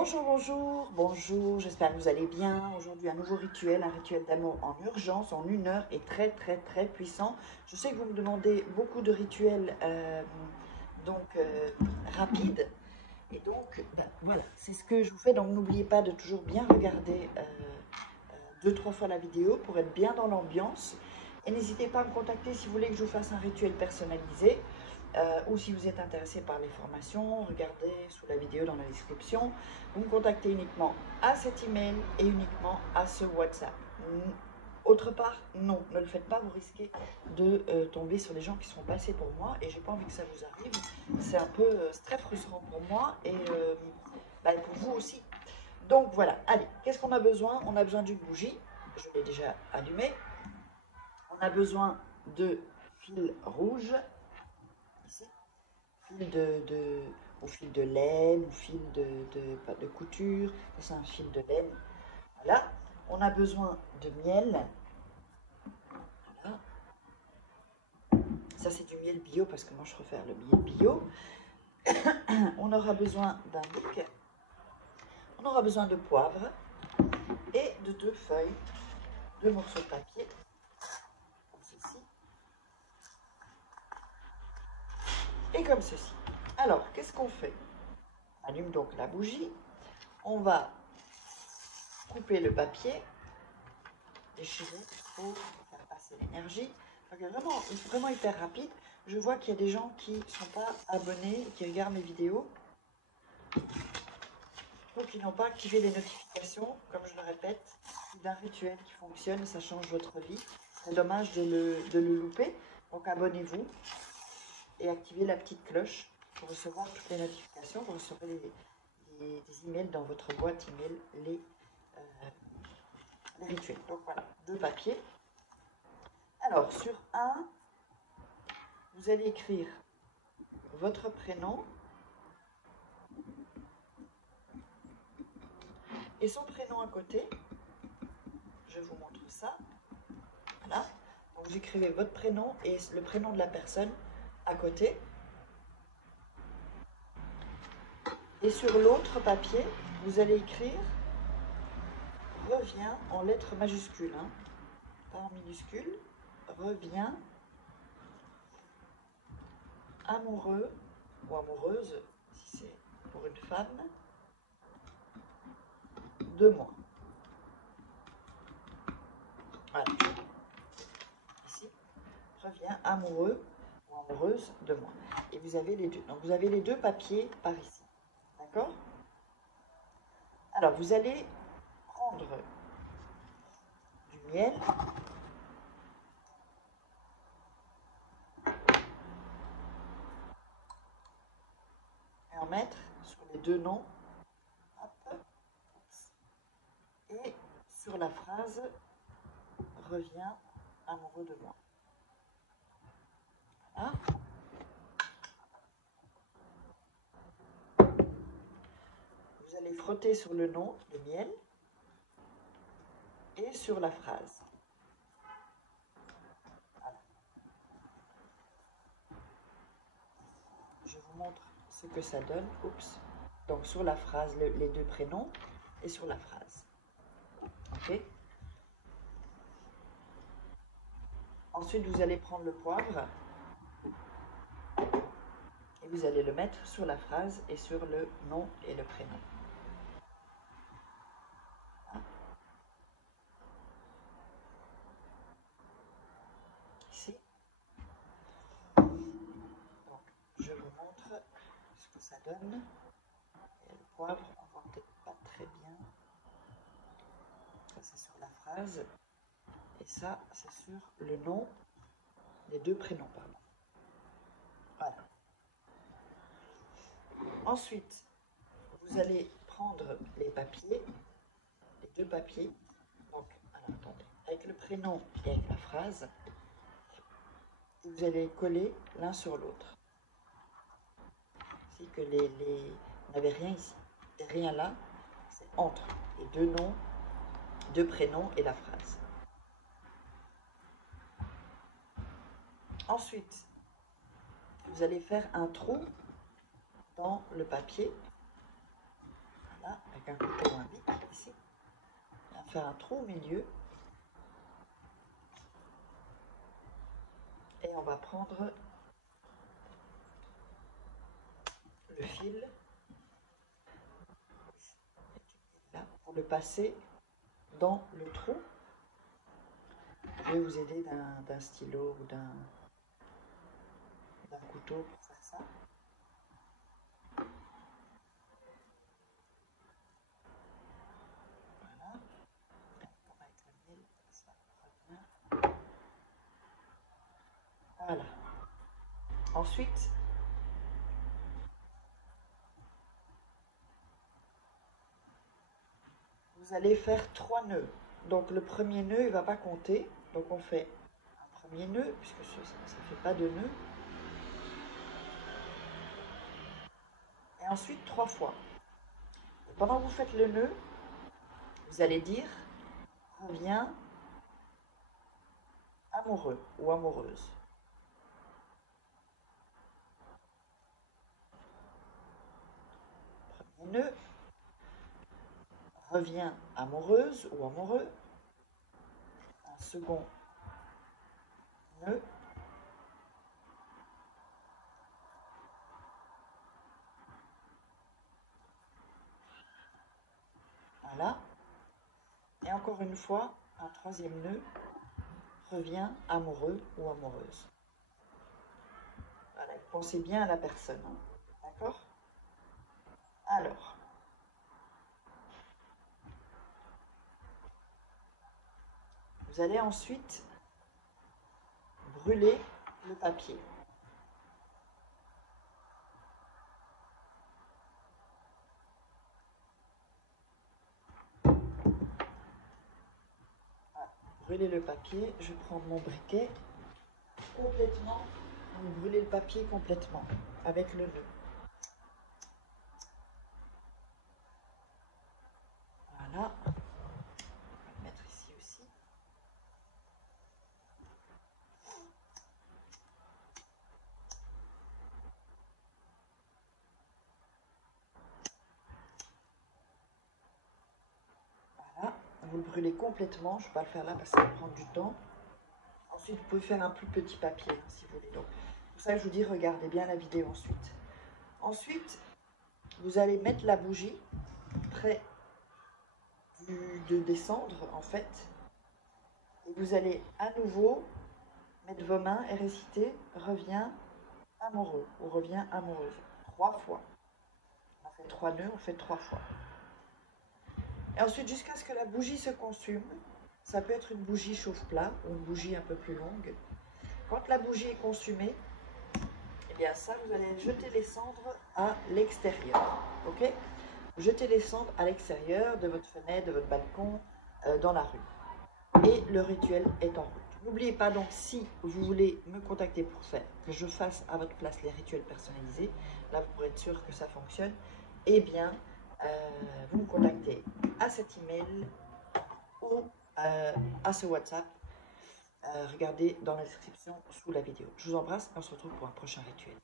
Bonjour, bonjour, bonjour, j'espère que vous allez bien. Aujourd'hui, un nouveau rituel, un rituel d'amour en urgence, en 1 heure et très, très, très puissant. Je sais que vous me demandez beaucoup de rituels rapides. Et donc, voilà, c'est ce que je vous fais. Donc, n'oubliez pas de toujours bien regarder 2, 3 fois la vidéo pour être bien dans l'ambiance. Et n'hésitez pas à me contacter si vous voulez que je vous fasse un rituel personnalisé. Ou si vous êtes intéressé par les formations, regardez sous la vidéo dans la description. Vous me contactez uniquement à cet email et uniquement à ce WhatsApp. Autre part, non, ne le faites pas, vous risquez de tomber sur des gens qui sont passés pour moi et j'ai pas envie que ça vous arrive. C'est un peu très frustrant pour moi et pour vous aussi. Donc voilà, allez, qu'est-ce qu'on a besoin? On a besoin d'une bougie, je l'ai déjà allumée. On a besoin de fil rouge, ici, ou fil de laine, ou fil de couture, c'est un fil de laine. Voilà, on a besoin de miel. Voilà. Ça c'est du miel bio parce que moi je préfère le miel bio. On aura besoin d'un bic. On aura besoin de poivre et de 2 feuilles, 2 morceaux de papier, comme ceci, et comme ceci. Alors, qu'est-ce qu'on fait? On allume donc la bougie. On va couper le papier, déchirer pour faire passer l'énergie. Vraiment hyper rapide. Je vois qu'il y a des gens qui ne sont pas abonnés, qui regardent mes vidéos, donc qui n'ont pas activé les notifications. Comme je le répète, c'est d'un rituel qui fonctionne, ça change votre vie. C'est dommage de le louper. Donc abonnez-vous et activez la petite cloche pour recevoir toutes les notifications. Vous recevrez des emails dans votre boîte email, les rituels. Donc voilà, 2 papiers. Alors sur un, vous allez écrire votre prénom et son prénom à côté. Je vous montre ça. Voilà. Donc vous écrivez votre prénom et le prénom de la personne à côté. Et sur l'autre papier, vous allez écrire reviens en lettres majuscules, hein, pas en minuscules. Reviens amoureux ou amoureuse, si c'est pour une femme, de moi. Voilà. Ici, reviens amoureux ou amoureuse de moi. Et vous avez les deux. Donc vous avez les 2 papiers par ici. D'accord? Alors vous allez prendre du miel et en mettre sur les 2 noms. Hop. Et sur la phrase reviens amoureux de moi. Voilà. Vous allez frotter sur le nom, le miel, et sur la phrase. Voilà. Je vous montre ce que ça donne. Oups. Donc sur la phrase, les 2 prénoms, et sur la phrase. Ok? Ensuite, vous allez prendre le poivre et vous allez le mettre sur la phrase et sur le nom et le prénom. Ici. Donc, je vous montre ce que ça donne. Et le poivre, on voit peut-être pas très bien. Ça, c'est sur la phrase. Et ça, c'est sur le nom, les 2 prénoms, pardon. Voilà. Ensuite, vous allez prendre les papiers, les 2 papiers. Donc, alors, attendez, avec le prénom et avec la phrase, et vous allez coller l'un sur l'autre. C'est que vous n'avez rien ici, rien là, c'est entre les 2 noms, 2 prénoms et la phrase. Ensuite, vous allez faire un trou dans le papier. Voilà, avec un couteau ou un bic ici. On va faire un trou au milieu. Et on va prendre le fil là pour le passer dans le trou. Je vais vous aider d'un stylo ou d'un couteau pour faire ça. Voilà. Avec le mille, ça revient. Voilà. Ensuite, vous allez faire 3 nœuds. Donc le premier nœud, il ne va pas compter. Donc on fait un premier nœud, puisque ça ne fait pas de nœud. Et ensuite 3 fois. Et pendant que vous faites le nœud, vous allez dire « reviens amoureux » ou « amoureuse ». Premier nœud, reviens amoureuse ou amoureux. Un second nœud. Voilà. Et encore une fois, un troisième nœud, reviens amoureux ou amoureuse. Voilà, pensez bien à la personne, hein. D'accord? Alors, vous allez ensuite brûler le papier. Voilà, brûler le papier, je vais prendre mon briquet complètement, vous brûlez le papier complètement avec le nœud. Voilà, on va le mettre ici aussi. Voilà, vous le brûlez complètement, je ne vais pas le faire là parce que ça va prendre du temps. Ensuite, vous pouvez faire un plus petit papier, hein, si vous voulez. Donc, pour ça, je vous dis, regardez bien la vidéo ensuite. Ensuite, vous allez mettre la bougie près de descendre, en fait. Et vous allez à nouveau mettre vos mains et réciter « Reviens amoureux » ou « Reviens amoureuse » 3 fois. On fait 3 nœuds, on fait 3 fois. Et ensuite, jusqu'à ce que la bougie se consume, ça peut être une bougie chauffe-plat ou une bougie un peu plus longue. Quand la bougie est consumée, eh bien ça, vous allez jeter les cendres à l'extérieur. Ok? Jetez les cendres à l'extérieur de votre fenêtre, de votre balcon, dans la rue. Et le rituel est en route. N'oubliez pas donc, si vous voulez me contacter pour faire que je fasse à votre place les rituels personnalisés, là pour être sûr que ça fonctionne, eh bien, vous me contactez à cet email ou à ce WhatsApp. Regardez dans la description sous la vidéo. Je vous embrasse et on se retrouve pour un prochain rituel.